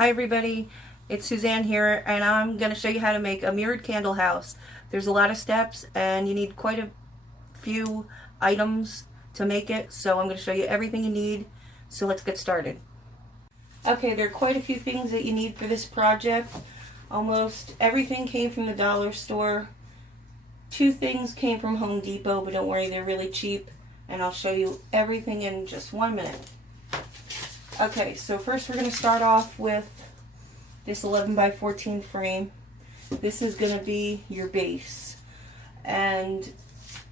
Hi everybody, it's Suzanne here, and I'm going to show you how to make a mirrored candle house. There's a lot of steps and you need quite a few items to make it, so I'm going to show you everything you need. So let's get started. Okay, there are quite a few things that you need for this project. Almost everything came from the dollar store. Two things came from Home Depot, but don't worry, they're really cheap, and I'll show you everything in just 1 minute. Okay, so first we're going to start off with this 11 by 14 frame. This is going to be your base. And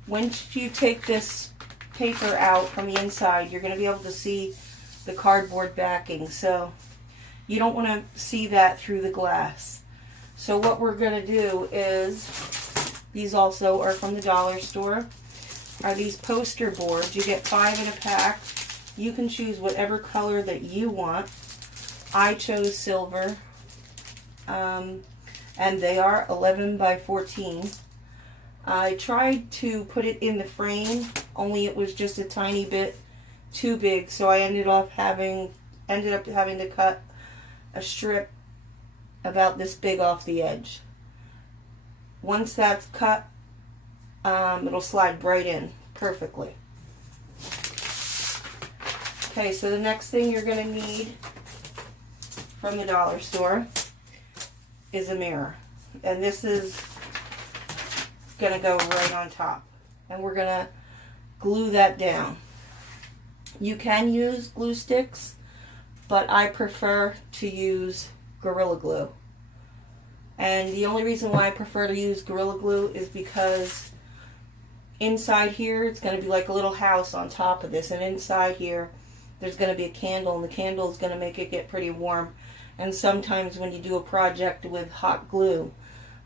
once you take this paper out from the inside, you're going to be able to see the cardboard backing. So you don't want to see that through the glass. So what we're going to do is, these also are from the dollar store, are these poster boards. You get 5 in a pack. You can choose whatever color that you want. I chose silver, and they are 11 by 14. I tried to put it in the frame, only it was just a tiny bit too big, so I ended up having to cut a strip about this big off the edge. Once that's cut, it'll slide right in perfectly. Okay, so the next thing you're going to need from the dollar store is a mirror. And this is going to go right on top. And we're going to glue that down. You can use glue sticks, but I prefer to use Gorilla Glue. And the only reason why I prefer to use Gorilla Glue is because inside here it's going to be like a little house on top of this, and inside here there's going to be a candle, and the candle is going to make it get pretty warm. And sometimes when you do a project with hot glue,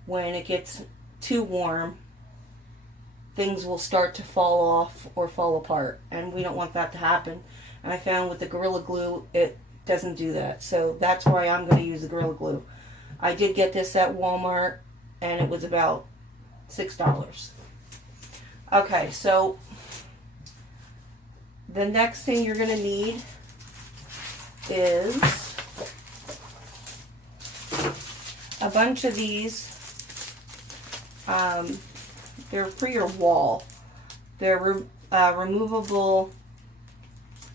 when it gets too warm, things will start to fall off or fall apart, and we don't want that to happen. And I found with the Gorilla Glue it doesn't do that, so that's why I'm going to use the Gorilla Glue. I did get this at Walmart and it was about $6. Okay, so the next thing you're going to need is a bunch of these. They're for your wall. They're removable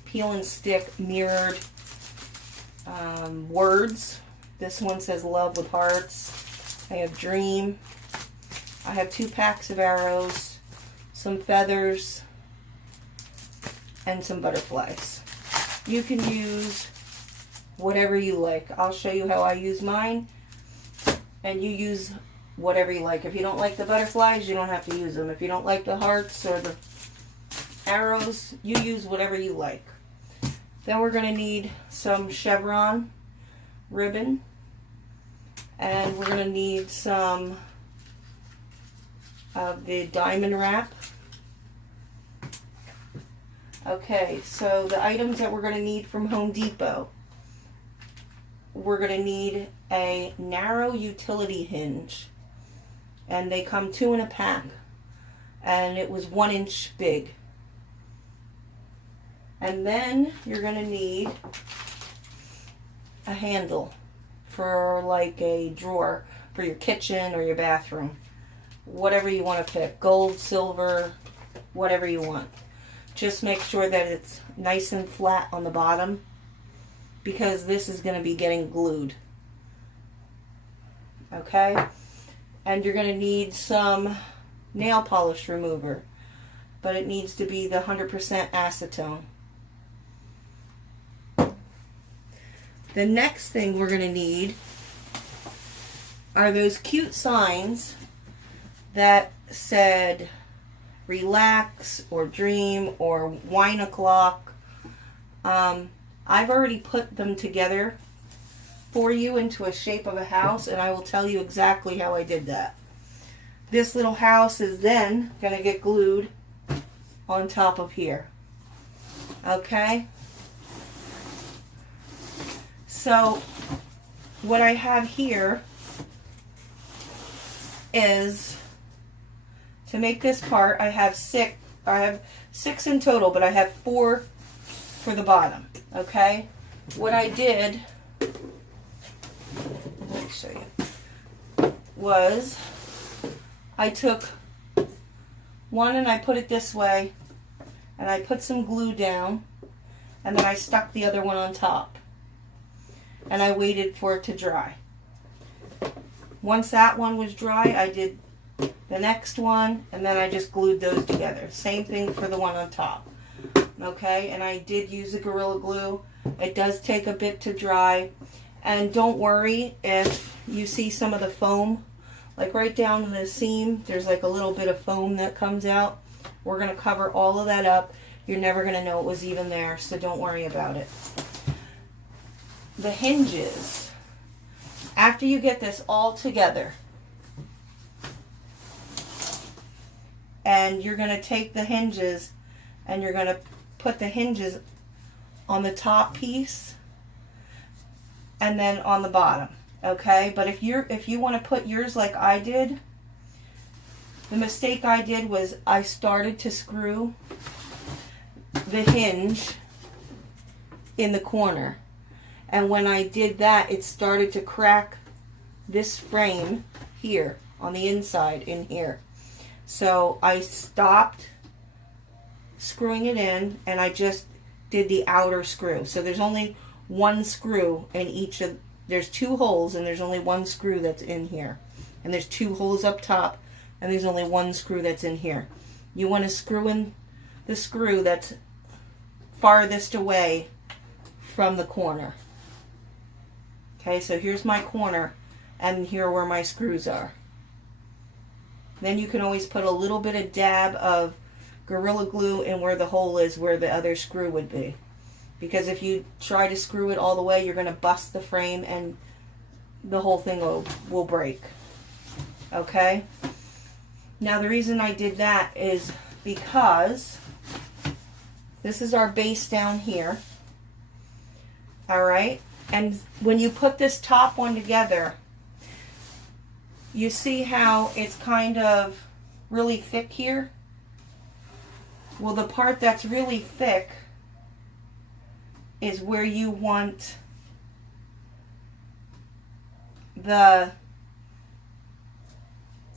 peel and stick mirrored words. This one says love with hearts. I have dream. I have 2 packs of arrows, some feathers, and some butterflies. You can use whatever you like. I'll show you how I use mine, and you use whatever you like. If you don't like the butterflies, you don't have to use them. If you don't like the hearts or the arrows, you use whatever you like. Then we're going to need some chevron ribbon, and we're going to need some of the diamond wrap. Okay, so the items that we're going to need from Home Depot. We're going to need a narrow utility hinge, and they come 2 in a pack, and it was 1 inch big. And then you're going to need a handle for like a drawer for your kitchen or your bathroom. Whatever you want to pick, gold, silver, whatever you want. Just make sure that it's nice and flat on the bottom, because this is going to be getting glued. Okay? And you're going to need some nail polish remover, but it needs to be the 100% acetone. The next thing we're going to need are those cute signs that said relax or dream or wine o'clock. I've already put them together for you into a shape of a house, and I will tell you exactly how I did that. This little house is then going to get glued on top of here. Okay? So what I have here is, to make this part, I have 6 in total, but I have 4 for the bottom. Okay, what I did me show you, was I took one and I put it this way, and I put some glue down, and then I stuck the other one on top, and I waited for it to dry. Once that one was dry, I did the next one, and then I just glued those together. Same thing for the one on top. Okay, and I did use the Gorilla Glue. It does take a bit to dry, and don't worry if you see some of the foam, like right down in the seam, there's like a little bit of foam that comes out. We're going to cover all of that up. You're never going to know it was even there, so don't worry about it. The hinges, after you get this all together, and you're going to take the hinges and you're going to put the hinges on the top piece and then on the bottom, okay? But if you want to put yours like I did, the mistake I did was I started to screw the hinge in the corner, and when I did that, it started to crack this frame here on the inside in here. So I stopped screwing it in, and I just did the outer screw. So there's only one screw in each of, there's two holes and there's only one screw that's in here. And there's two holes up top and there's only one screw that's in here. You want to screw in the screw that's farthest away from the corner. Okay, so here's my corner and here are where my screws are. Then you can always put a little bit of dab of Gorilla Glue in where the hole is where the other screw would be. Because if you try to screw it all the way, you're going to bust the frame and the whole thing will break. Okay? Now the reason I did that is because this is our base down here. Alright? And when you put this top one together, you see how it's kind of really thick here? Well, the part that's really thick is where you want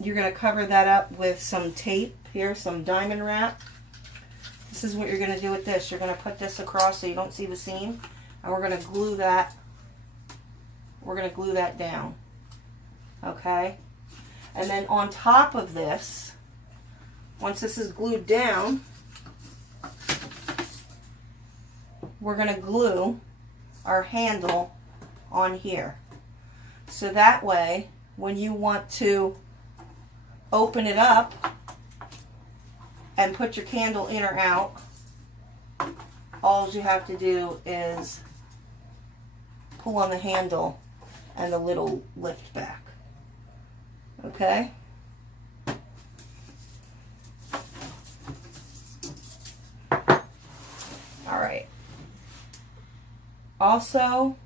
you're going to cover that up with some tape here, some diamond wrap. This is what you're going to do with this. You're going to put this across so you don't see the seam, and we're going to glue that. We're going to glue that down. Okay? And then on top of this, once this is glued down, we're going to glue our handle on here. So that way, when you want to open it up and put your candle in or out, all you have to do is pull on the handle and the lid will lift back. Okay? Alright. Also,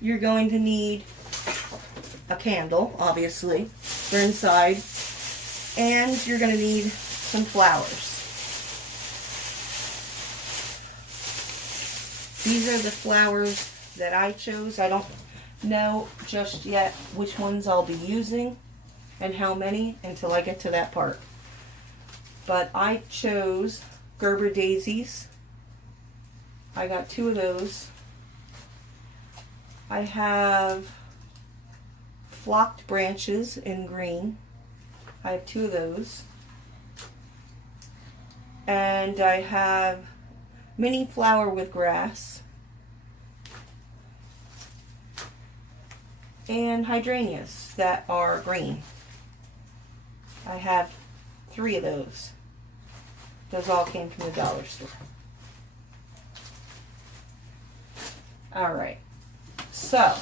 you're going to need a candle, obviously, for inside, and you're going to need some flowers. These are the flowers that I chose. I don't know just yet which ones I'll be using and how many until I get to that part. But I chose Gerber daisies. I got 2 of those. I have flocked branches in green. I have 2 of those. And I have mini flower with grass. And hydrangeas that are green. I have 3 of those. Those all came from the dollar store. Alright. So,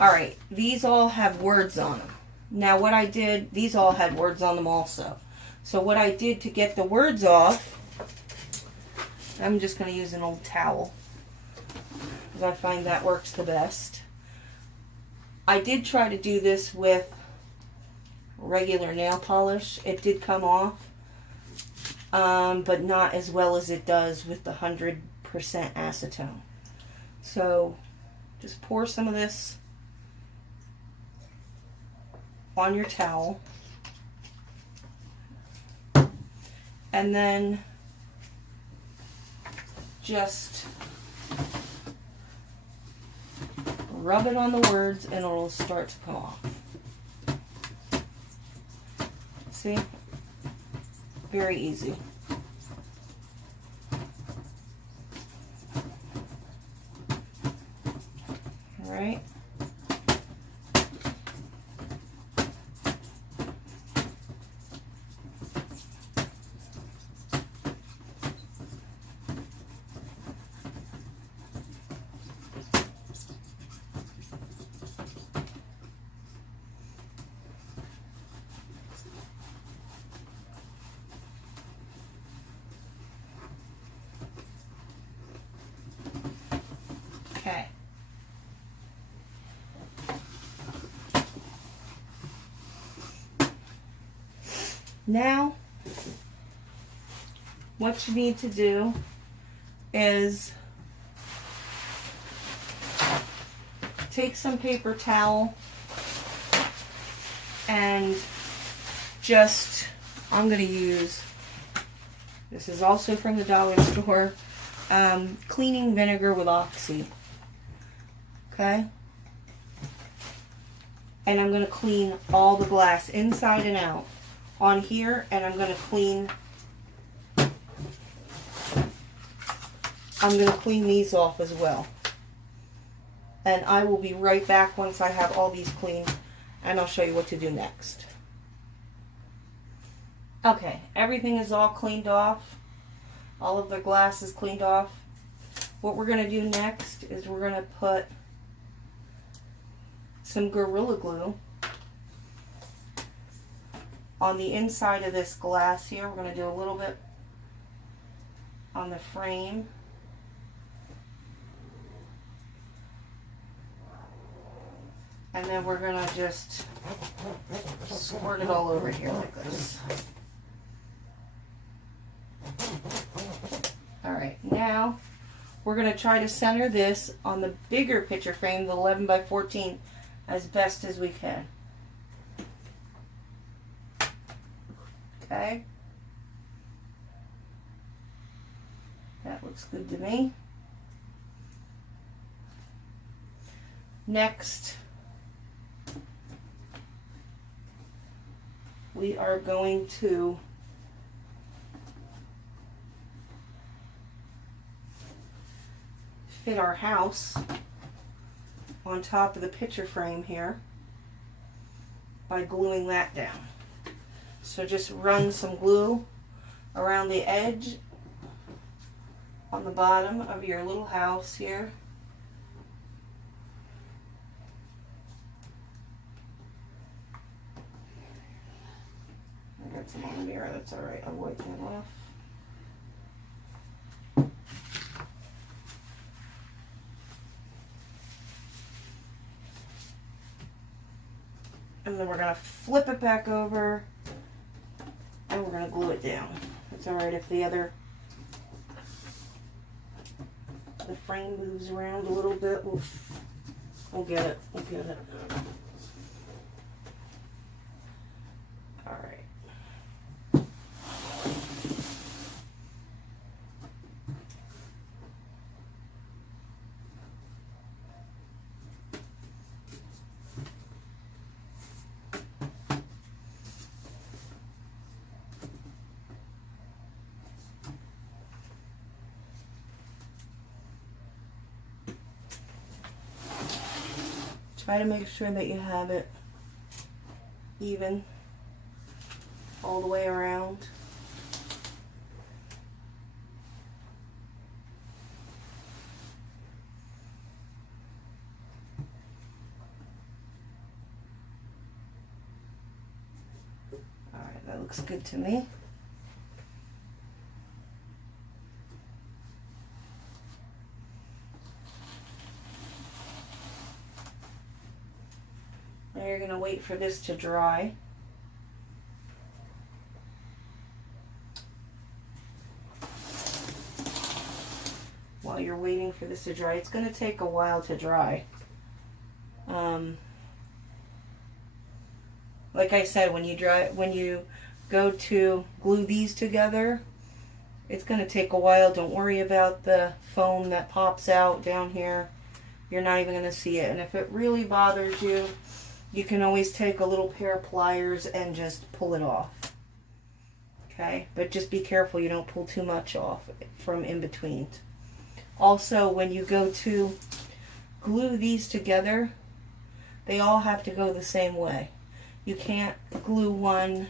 alright, these all have words on them. Now what I did, these all had words on them also. So what I did to get the words off, I'm just going to use an old towel, because I find that works the best. I did try to do this with regular nail polish. It did come off, but not as well as it does with the 100% acetone. So Just pour some of this on your towel. And then just rub it on the words and it'll start to come off. See? Very easy. All right. Okay. Now, what you need to do is take some paper towel and just, I'm going to use, this is also from the dollar store, cleaning vinegar with Oxy. Okay? And I'm going to clean all the glass inside and out on here, and I'm going to clean these off as well. And I will be right back once I have all these cleaned, and I'll show you what to do next. Okay, everything is all cleaned off. All of the glass is cleaned off. What we're going to do next is we're going to put some Gorilla Glue on the inside of this glass here. We're going to do a little bit on the frame. And then we're going to just squirt it all over here like this. Alright, now we're going to try to center this on the bigger picture frame, the 11 by 14, as best as we can. Okay? That looks good to me. Next, we are going to fit our house on top of the picture frame here by gluing that down. So just run some glue around the edge on the bottom of your little house here. I got some on the mirror, that's alright, I'll wipe that off. And then we're going to flip it back over and we're going to glue it down. It's alright if the frame moves around a little bit. We'll get it. We'll get it. Alright. Try to make sure that you have it even all the way around. Alright, that looks good to me. Now you're going to wait for this to dry. While you're waiting for this to dry. It's going to take a while to dry. Like I said, when you go to glue these together, it's going to take a while. Don't worry about the foam that pops out down here. You're not even going to see it. And if it really bothers you, you can always take a little pair of pliers and just pull it off. Okay, but just be careful you don't pull too much off from in between. Also, when you go to glue these together, they all have to go the same way. You can't glue one,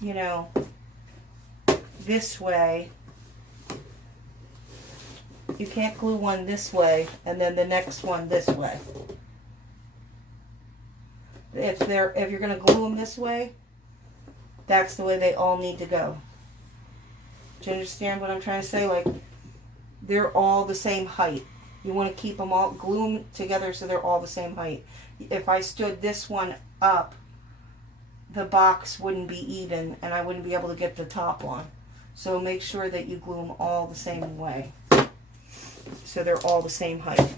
you know, this way. You can't glue one this way and then the next one this way. If you're going to glue them this way, that's the way they all need to go. Do you understand what I'm trying to say? Like, they're all the same height. You want to keep them all, glue them together so they're all the same height. If I stood this one up, the box wouldn't be even and I wouldn't be able to get the top on. So make sure that you glue them all the same way, so they're all the same height.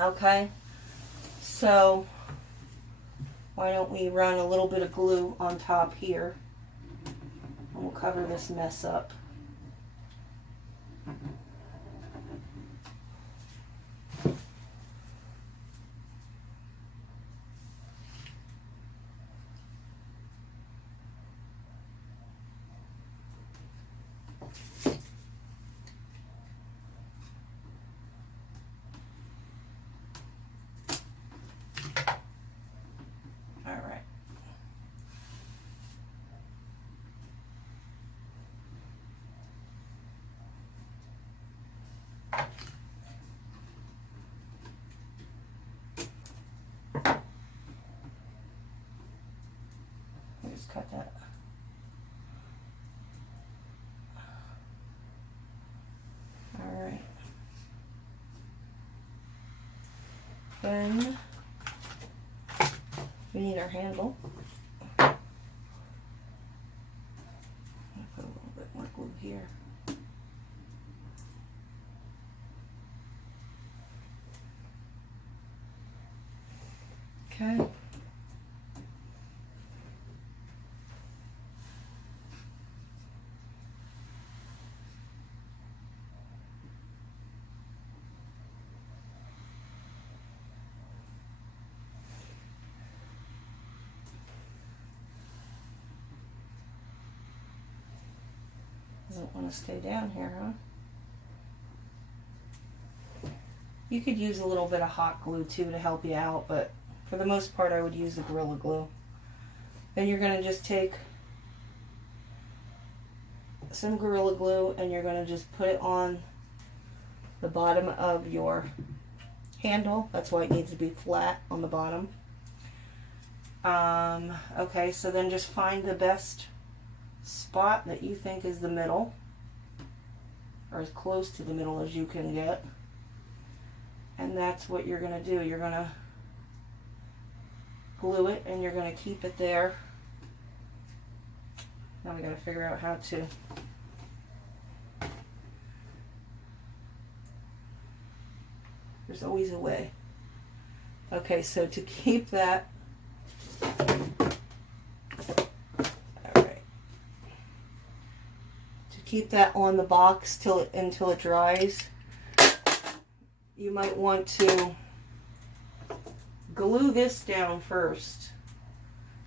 Okay, so why don't we run a little bit of glue on top here, and we'll cover this mess up. Cut that. All right. Then we need our handle. I'll put a little bit more glue here. Okay. Doesn't want to stay down here, huh? You could use a little bit of hot glue too to help you out, but for the most part I would use the Gorilla Glue. Then you're going to just take some Gorilla Glue and you're going to just put it on the bottom of your handle. That's why it needs to be flat on the bottom. Okay, so then just find the best spot that you think is the middle, or as close to the middle as you can get, and that's what you're going to do. You're going to glue it and you're going to keep it there. Now we got to figure out how to there's always a way. Okay, so to keep that, keep that on the box until it dries, you might want to glue this down first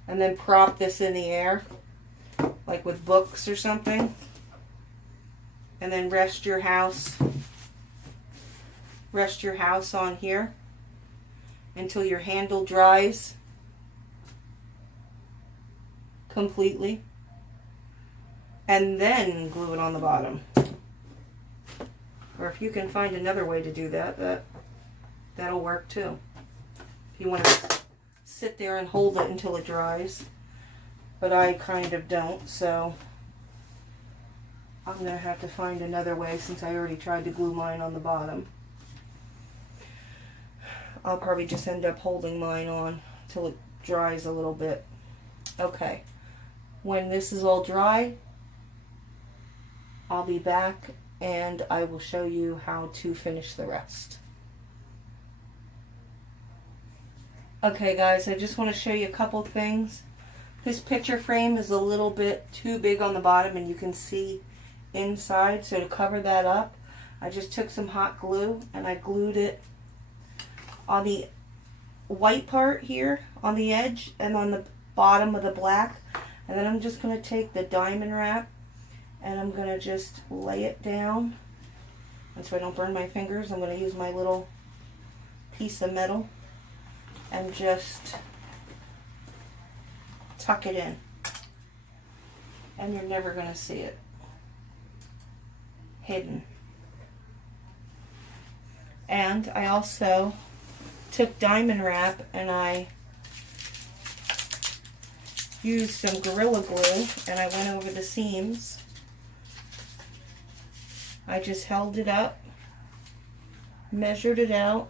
and then prop this in the air like with books or something, and then rest your house on here until your handle dries completely, and then glue it on the bottom. Or if you can find another way to do that, that'll work too. If you want to sit there and hold it until it dries. But I kind of don't, so I'm going to have to find another way since I already tried to glue mine on the bottom. I'll probably just end up holding mine on till it dries a little bit. Okay, when this is all dry, I'll be back and I will show you how to finish the rest. Okay guys, I just want to show you a couple things. This picture frame is a little bit too big on the bottom and you can see inside, so to cover that up, I just took some hot glue and I glued it on the white part here on the edge and on the bottom of the black. And then I'm just going to take the diamond wrap and I'm going to just lay it down. And so I don't burn my fingers, I'm going to use my little piece of metal and just tuck it in. And you're never going to see it hidden. And I also took diamond wrap and I used some Gorilla Glue and I went over the seams. I just held it up, measured it out,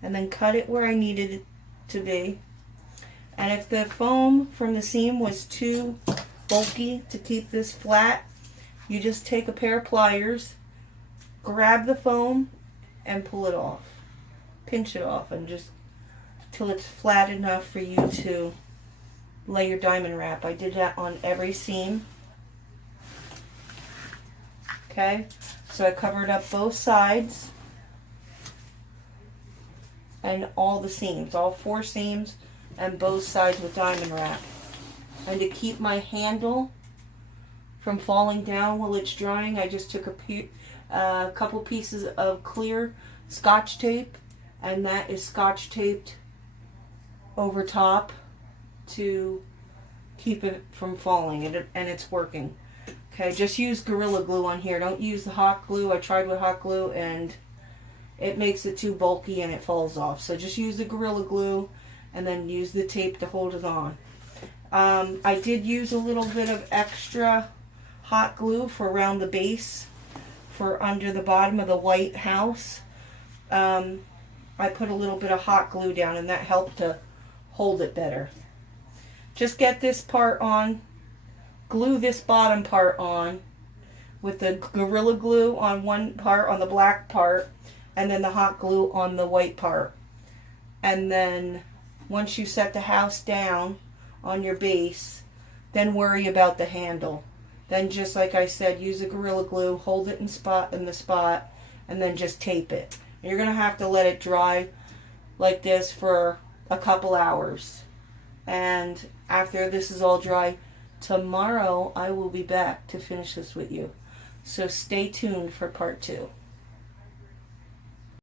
and then cut it where I needed it to be. And if the foam from the seam was too bulky to keep this flat, you just take a pair of pliers, grab the foam, and pull it off. Pinch it off and just till it's flat enough for you to lay your diamond wrap. I did that on every seam. Okay, so I covered up both sides and all the seams, all 4 seams and both sides with diamond wrap. And to keep my handle from falling down while it's drying, I just took a couple pieces of clear Scotch tape, and that is Scotch taped over top to keep it from falling, and it's working. Okay, just use Gorilla Glue on here. Don't use the hot glue. I tried with hot glue and it makes it too bulky and it falls off. So just use the Gorilla Glue and then use the tape to hold it on. I did use a little bit of extra hot glue for around the base for under the bottom of the white house. I put a little bit of hot glue down and that helped to hold it better. Just get this part on, glue this bottom part on with the Gorilla Glue on one part, on the black part, and then the hot glue on the white part. And then once you set the house down on your base, then worry about the handle. Then just like I said, use the Gorilla Glue, hold it in the spot, and then just tape it. You're going to have to let it dry like this for a couple hours. And after this is all dry, tomorrow I will be back to finish this with you. So stay tuned for part 2.